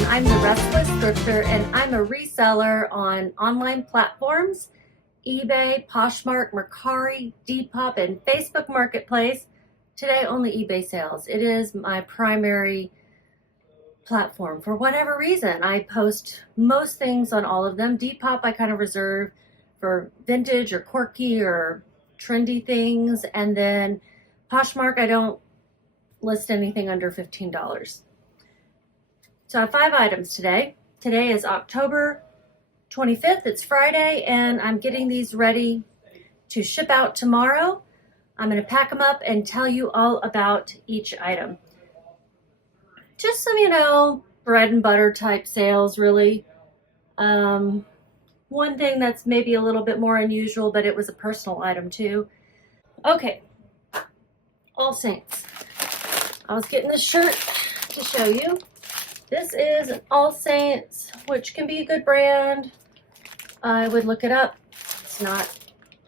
and I'm the Restless Thrifter, and I'm a reseller on online platforms, eBay, Poshmark, Mercari, Depop, and Facebook Marketplace. Today, only eBay sales. It is my primary platform. For whatever reason, I post most things on all of them. Depop I kind of reserve for vintage or quirky or trendy things, and then Poshmark I don't list anything under $15. So I have 5 items today. Today is October 25th. It's Friday, and I'm getting these ready to ship out tomorrow. I'm going to pack them up and tell you all about each item. Just some, bread and butter type sales, really. One thing that's maybe a little bit more unusual, but it was a personal item too. Okay, All Saints. I was getting this shirt to show you. This is an All Saints, which can be a good brand. I would look it up. It's not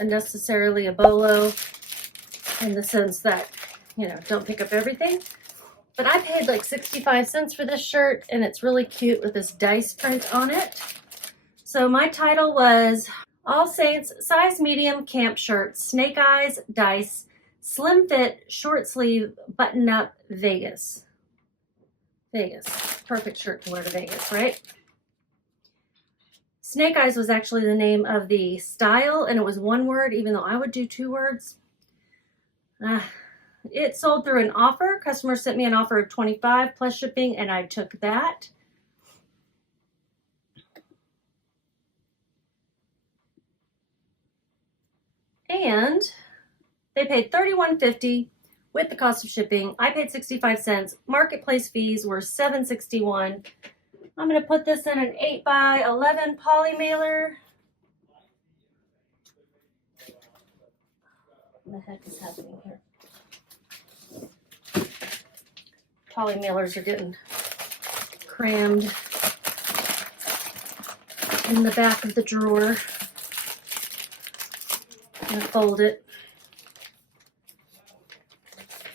necessarily a bolo in the sense that, don't pick up everything. But I paid like 65 cents for this shirt, and it's really cute with this dice print on it. So my title was All Saints Size Medium Camp Shirt, Snake Eyes, Dice, Slim Fit, Short Sleeve, Button Up, Vegas. Vegas. Perfect shirt to wear to Vegas, right? Snake Eyes was actually the name of the style, and it was one word, even though I would do 2 words. It sold through an offer. Customer sent me an offer of $25 plus shipping, and I took that. And they paid $31.50 with the cost of shipping. I paid 65 cents. Marketplace fees were $7.61. I'm going to put this in an 8x11 poly mailer. What the heck is happening here? Poly mailers are getting crammed in the back of the drawer. I'm going to fold it.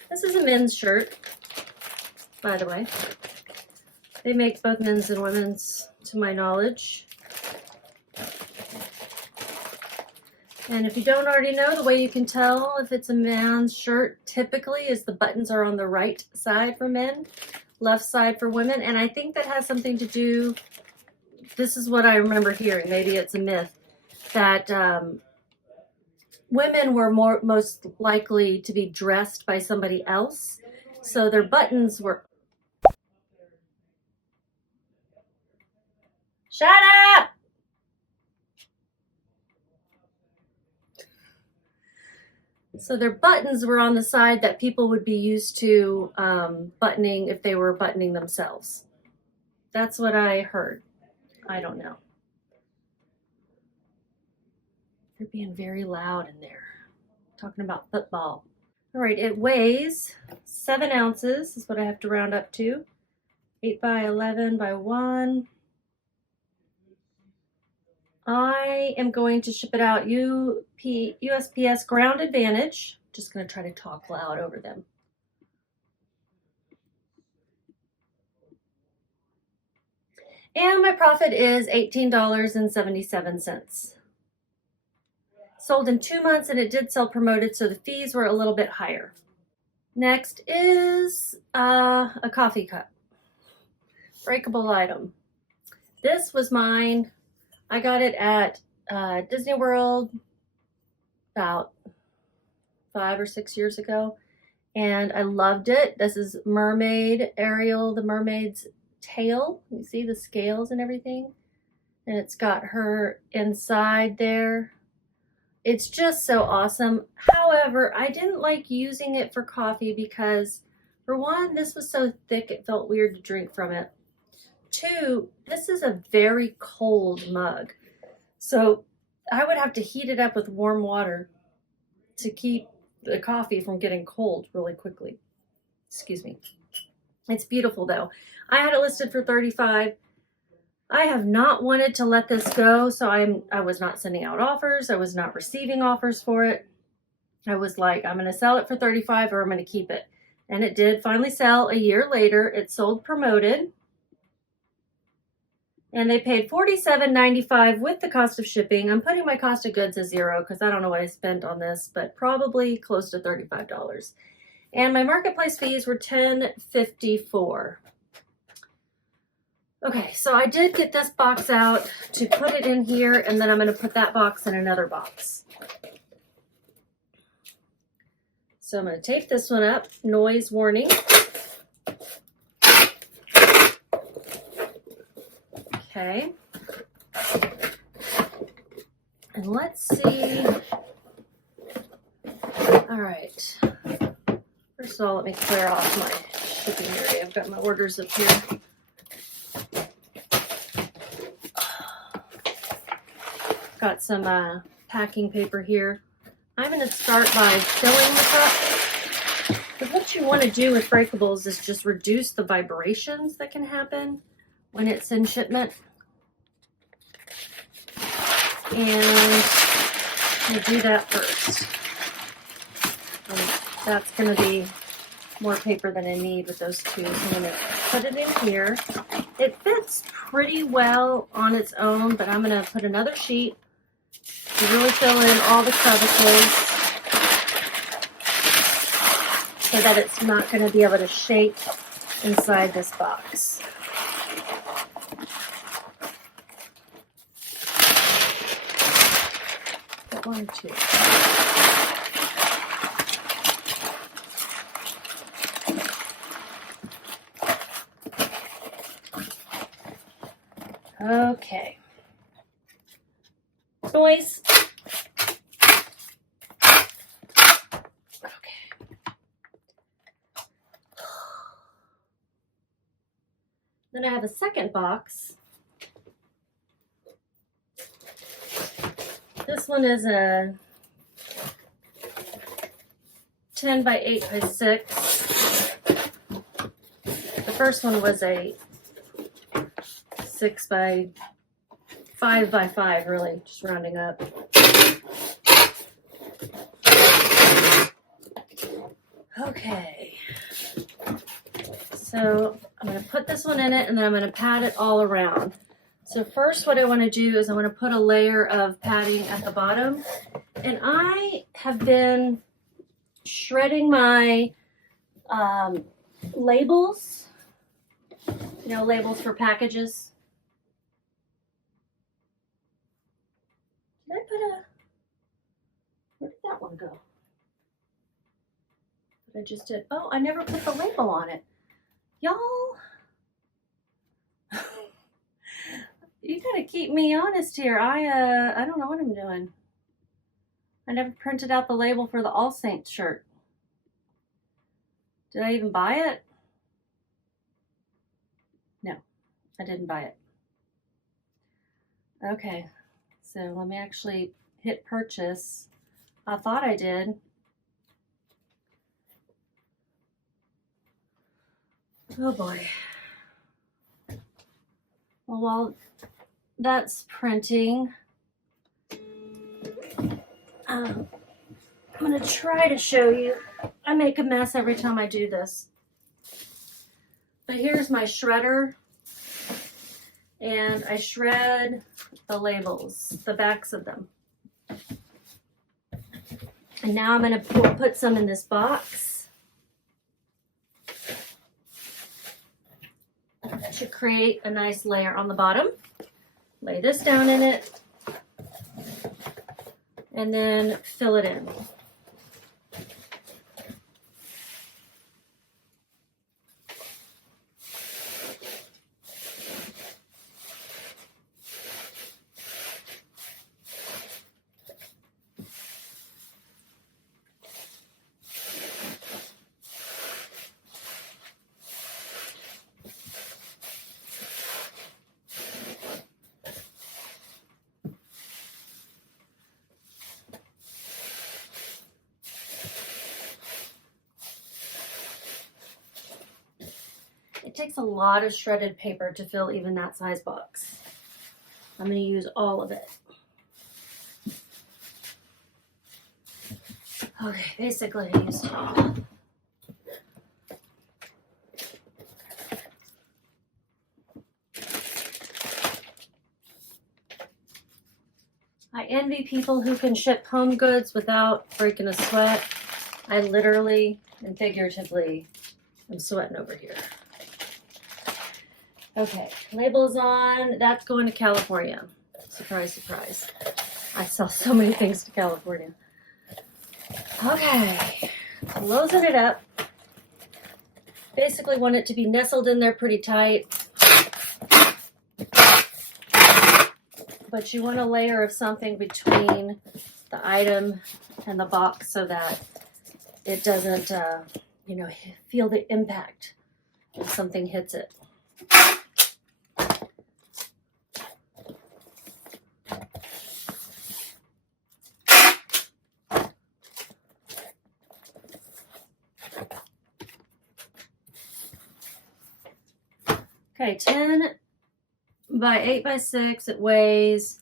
This is a men's shirt, by the way. They make both men's and women's, to my knowledge. And if you don't already know, the way you can tell if it's a man's shirt typically is the buttons are on the right side for men, left side for women. And I think that has something to do, this is what I remember hearing, maybe it's a myth, that women were most likely to be dressed by somebody else. So their buttons were... Shut up! So their buttons were on the side that people would be used to buttoning if they were buttoning themselves. That's what I heard. I don't know. They're being very loud in there. Talking about football. All right, it weighs 7 ounces is what I have to round up to. 8x11 by 1. I am going to ship it out USPS Ground Advantage. Just going to try to talk loud over them. And my profit is $18.77. Sold in 2 months, and it did sell promoted, so the fees were a little bit higher. Next is a coffee cup. Breakable item. This was mine. I got it at Disney World about 5 or 6 years ago, and I loved it. This is Mermaid, Ariel, the mermaid's tail. You see the scales and everything? And it's got her inside there. It's just so awesome. However, I didn't like using it for coffee because, for one, this was so thick it felt weird to drink from it. 2, this is a very cold mug. So I would have to heat it up with warm water to keep the coffee from getting cold really quickly. Excuse me. It's beautiful though. I had it listed for $35. I have not wanted to let this go, so I was not sending out offers. I was not receiving offers for it. I was like, I'm going to sell it for $35 or I'm going to keep it. And it did finally sell a year later. It sold promoted. And they paid $47.95 with the cost of shipping. I'm putting my cost of goods as $0 because I don't know what I spent on this, but probably close to $35. And my marketplace fees were $10.54. Okay, so I did get this box out to put it in here, and then I'm going to put that box in another box. So I'm going to tape this one up, noise warning. Okay. And let's see. All right. First of all, let me clear off my shipping area. I've got my orders up here. Got some packing paper here. I'm going to start by filling the cup. Because what you want to do with breakables is just reduce the vibrations that can happen when it's in shipment. And we'll do that first. And that's going to be more paper than I need with those two. So I'm going to put it in here. It fits pretty well on its own, but I'm going to put another sheet to really fill in all the crevices so that it's not going to be able to shake inside this box. Put 1 or 2. Okay. Noise. Okay. Then I have a second box. This one is a 10 by 8 by 6. The first one was a 6 by 5 by 5, really, just rounding up. Okay. So I'm going to put this one in it, and then I'm going to pat it all around. So first what I want to do is I want to put a layer of padding at the bottom. And I have been shredding my labels, you know, labels for packages. Did I put a, where did that one go? I just did, oh, I never put the label on it. Y'all, you gotta keep me honest here. I don't know what I'm doing. I never printed out the label for the All Saints shirt. Did I even buy it? No, I didn't buy it. Okay, so let me actually hit purchase. I thought I did. Oh boy. Well, while that's printing, I'm going to try to show you. I make a mess every time I do this. But here's my shredder. And I shred the labels, the backs of them. And now I'm going to put some in this box. That should create a nice layer on the bottom. Lay this down in it. And then fill it in. It takes a lot of shredded paper to fill even that size box. I'm going to use all of it. Okay, basically I used it all. envy people who can ship home goods without breaking a sweat. I literally and figuratively am sweating over here. Okay, labels on. That's going to California. Surprise, surprise. I sell so many things to California. Okay, closing it up. Basically want it to be nestled in there pretty tight. But you want a layer of something between the item and the box so that it doesn't, you know, feel the impact if something hits it. Okay, 10 by 8 by 6, it weighs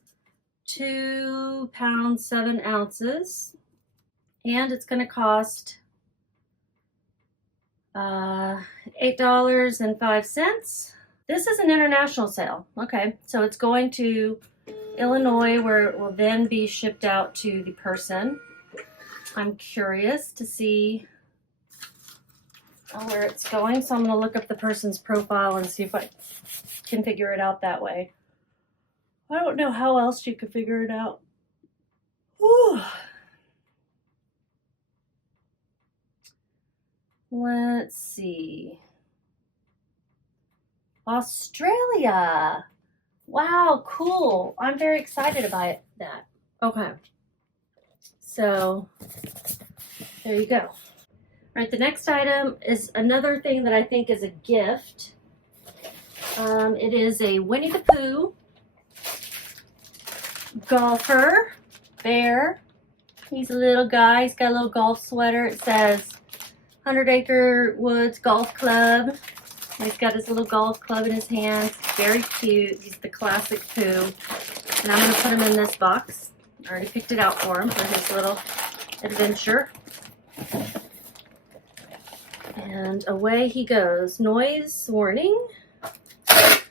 2 pounds 7 ounces, and it's going to cost $8.05. This is an international sale. Okay, so it's going to Illinois, where it will then be shipped out to the person. I'm curious to see where it's going, so I'm going to look up the person's profile and see if I can figure it out that way. I don't know how else you could figure it out. Whew. Let's see. Australia. Wow, cool. I'm very excited about that. Okay. So, there you go. All right, the next item is another thing that I think is a gift. It is a Winnie the Pooh golfer bear. He's a little guy. He's got a little golf sweater. It says 100 Acre Woods Golf Club. And he's got his little golf club in his hands. Very cute. He's the classic Pooh. And I'm going to put him in this box. I already picked it out for him for his little adventure. And away he goes. Noise warning. Okay.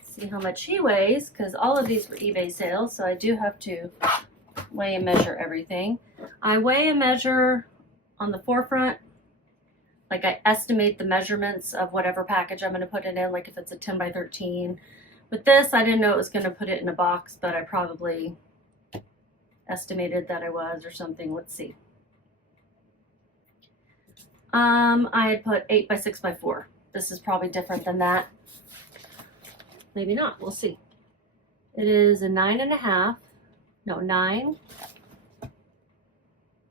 See how much he weighs, because all of these were eBay sales, so I do have to weigh and measure everything. I weigh and measure on the forefront. Like I estimate the measurements of whatever package I'm going to put it in, like if it's a 10 by 13. With this, I didn't know it was going to put it in a box, but I probably estimated that I was or something. Let's see. I had put 8 by 6 by 4. This is probably different than that. Maybe not. We'll see. It is a 9.5. No, 9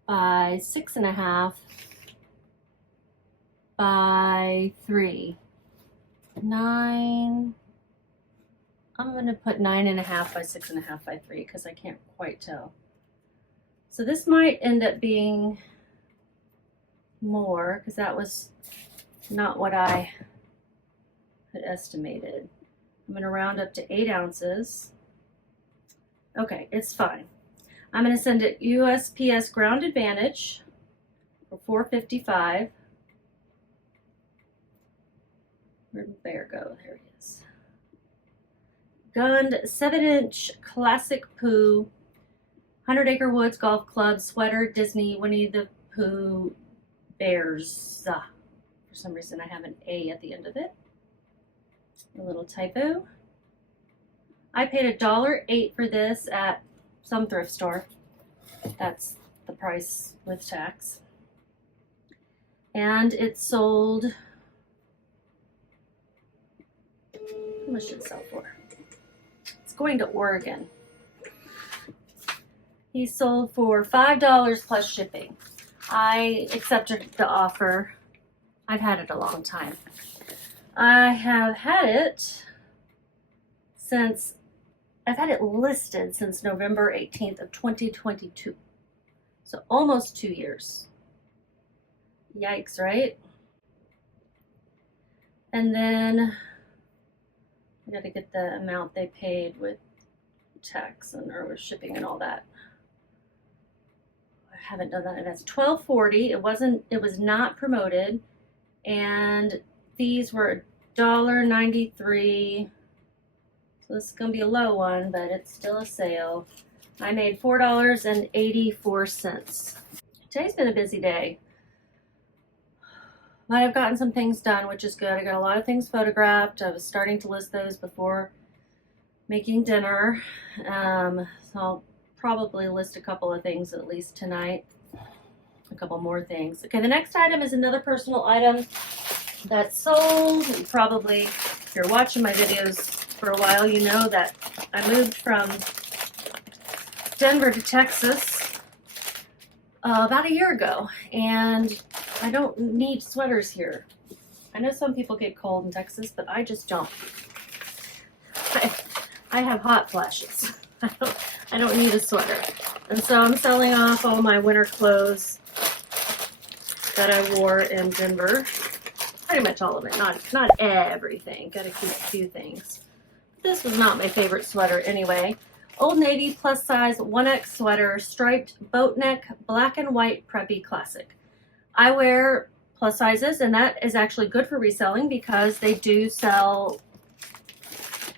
by 6.5 by 3. 9. I'm going to put 9.5 by 6.5 by 3 because I can't quite tell. So this might end up being more because that was not what I had estimated. I'm going to round up to 8 ounces. Okay, it's fine. I'm going to send it USPS Ground Advantage for $4.55. Where'd the bear go? There he is. Gunned 7-inch classic Pooh, 100 Acre Woods Golf Club sweater, Disney Winnie the Pooh bears. For some reason I have an A at the end of it. A little typo. I paid $1.08 for this at some thrift store. That's the price with tax. And it sold, how much did it sell for? Going to Oregon. He sold for $5 plus shipping. I accepted the offer. I've had it a long time. I have had it since, I've had it listed since November 18th of 2022. So almost 2 years. Yikes, right? And then I got to get the amount they paid with tax and or with shipping and all that. I haven't done that. And that's $12.40. It was not promoted, and these were $1.93. So this is going to be a low one, but it's still a sale. I made $4.84. Today's been a busy day. But I've gotten some things done, which is good. I got a lot of things photographed. I was starting to list those before making dinner. So I'll probably list a couple of things at least tonight. A couple more things. Okay, the next item is another personal item that's sold. You probably, if you're watching my videos for a while, you know that I moved from Denver to Texas about a year ago, and I don't need sweaters here. I know some people get cold in Texas, but I just don't. I have hot flashes. I don't need a sweater. And so I'm selling off all my winter clothes that I wore in Denver. Pretty much all of it, not everything. Gotta keep a few things. This was not my favorite sweater anyway. Old Navy plus size 1X sweater, striped boat neck, black and white preppy classic. I wear plus sizes, and that is actually good for reselling because they do sell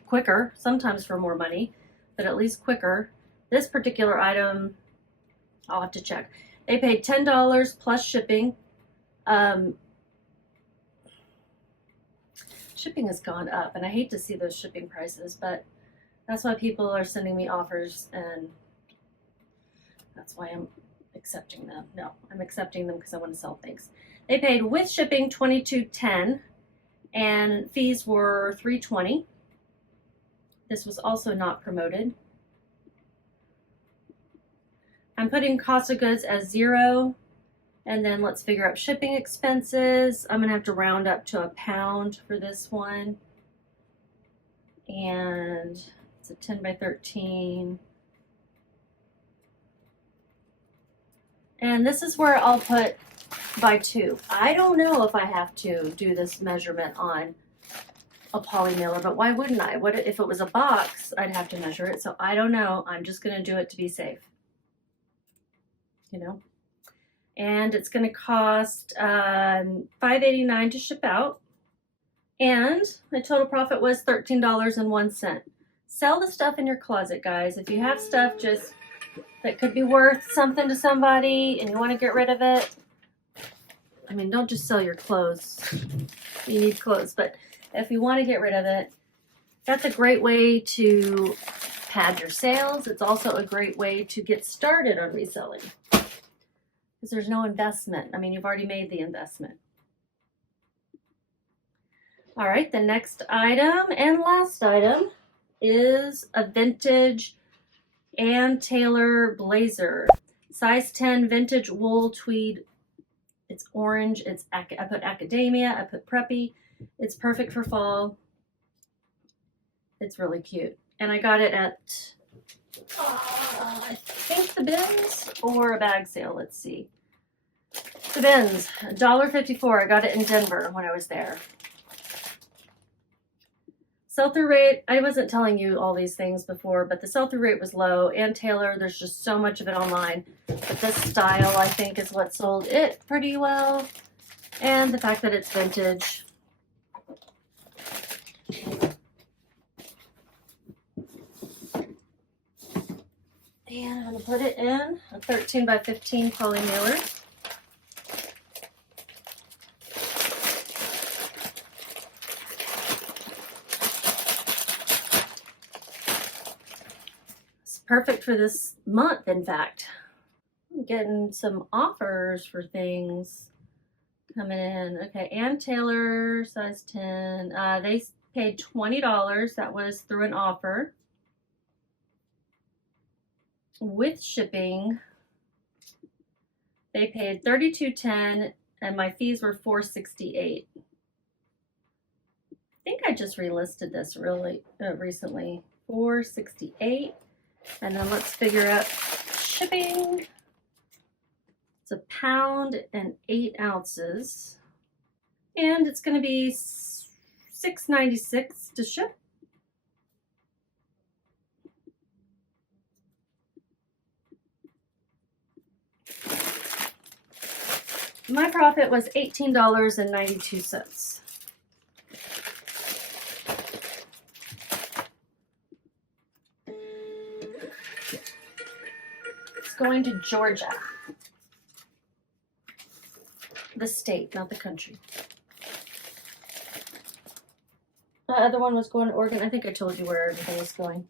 quicker, sometimes for more money, but at least quicker. This particular item, I'll have to check. They paid $10 plus shipping. Shipping has gone up, and I hate to see those shipping prices, but that's why people are sending me offers, and that's why I'm accepting them. No, I'm accepting them because I want to sell things. They paid with shipping $22.10, and fees were $3.20. This was also not promoted. I'm putting cost of goods as 0, and then let's figure out shipping expenses. I'm gonna have to round up to £1 for this one, and it's a 10 by 13. And this is where I'll put by 2. I don't know if I have to do this measurement on a poly mailer, but why wouldn't I? What if it was a box? I'd have to measure it. So I don't know. I'm just going to do it to be safe. You know? And it's going to cost $5.89 to ship out. And my total profit was $13.01. Sell the stuff in your closet, guys. If you have stuff just that could be worth something to somebody and you want to get rid of it, I mean, don't just sell your clothes. You need clothes, but if you want to get rid of it, that's a great way to pad your sales. It's also a great way to get started on reselling because there's no investment. I mean, you've already made the investment. All right, the next item and last item is a vintage Ann Taylor blazer, size 10 vintage wool tweed. It's orange. I put academia. I put preppy. It's perfect for fall. It's really cute. And I got it at, I think the bins or a bag sale. Let's see. The bins, $1.54. I got it in Denver when I was there. Sell-through rate, I wasn't telling you all these things before, but the sell-through rate was low. Ann Taylor, there's just so much of it online. But this style, I think, is what sold it pretty well. And the fact that it's vintage. And I'm going to put it in a 13 by 15 poly mailer. Perfect for this month, in fact. I'm getting some offers for things coming in. Okay, Ann Taylor, size 10. They paid $20. That was through an offer. With shipping, they paid $32.10, and my fees were $4.68. I think I just relisted this really recently. $4.68. And then let's figure out shipping. It's 1 pound and 8 ounces. And it's going to be $6.96 to ship. My profit was $18.92. It's going to Georgia. The state, not the country. The other one was going to Oregon. I think I told you where everything was going.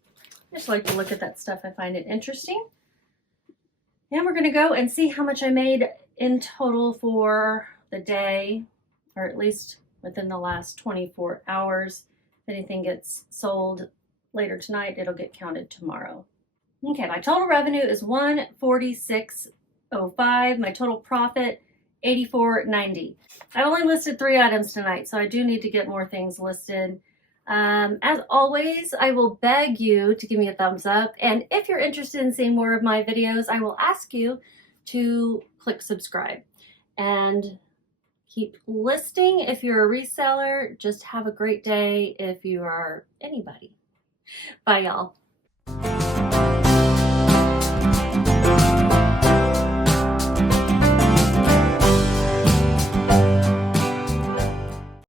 I just like to look at that stuff. I find it interesting. And we're going to go and see how much I made in total for the day, or at least within the last 24 hours. If anything gets sold later tonight, it'll get counted tomorrow. Okay, my total revenue is $146.05. My total profit, $84.90. I only listed 3 items tonight, so I do need to get more things listed. As always, I will beg you to give me a thumbs up, and if you're interested in seeing more of my videos, I will ask you to click subscribe and keep listing if you're a reseller. Just have a great day if you are anybody. Bye, y'all.